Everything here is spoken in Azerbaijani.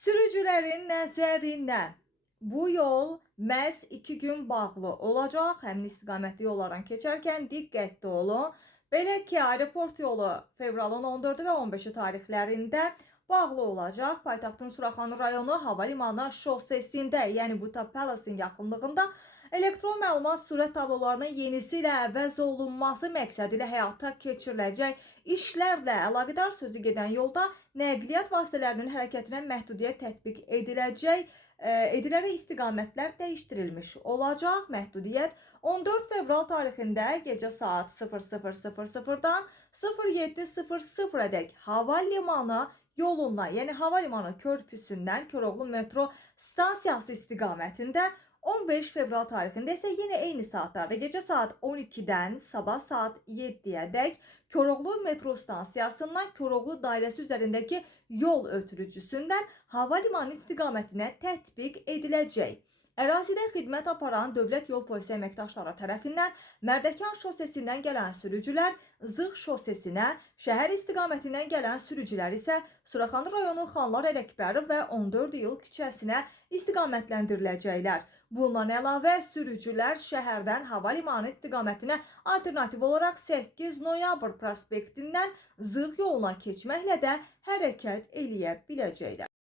Sürücülərin nəzərinə bu yol məhz 2 gün bağlı olacaq. Həmin istiqamətli yollardan keçərkən diqqətli olun. Belə ki, aeroport yolu fevralın 14-ü və 15-i tarixlərində bağlı olacaq. Paytaxtın Suraxanı rayonu hava limanı şossesində, yəni Buta Palace-in yaxınlığında elektron məlumat sürət tablolarının yenisi ilə əvəz olunması məqsədi ilə həyata keçiriləcək işlərlə əlaqədar sözü gedən yolda nəqliyyat vasitələrinin hərəkətinə məhdudiyyət tətbiq edilərək istiqamətlər dəyişdirilmiş olacaq. Məhdudiyyət 14 fevral tarixində gecə saat 00:00-dan 07:00-dək hava limanı yoluna, yəni hava limanı körpüsündən Koroğlu metro stansiyası istiqamətində, 15 fevral tarixində isə yenə eyni saatlarda gecə saat 12-dən sabah saat 7-yədək Koroğlu metro stansiyasından Koroğlu dairəsi üzərindəki yol ötürücüsündən hava limanı istiqamətinə tətbiq ediləcək. Ərazidə xidmət aparan Dövlət Yol Polisi əməkdaşları tərəfindən Mərdəkan şossesindən gələn sürücülər Zığ şossesinə, şəhər istiqamətindən gələn sürücülər isə Suraxanı rayonu Xanlar Ələkbərov və 14 iyul küçəsinə istiqamətləndiriləcəklər. Bundan əlavə sürücülər şəhərdən hava limanı istiqamətinə alternativ olaraq 8 noyabr prospektindən Zığ yoluna keçməklə də hərəkət eləyə biləcəklər.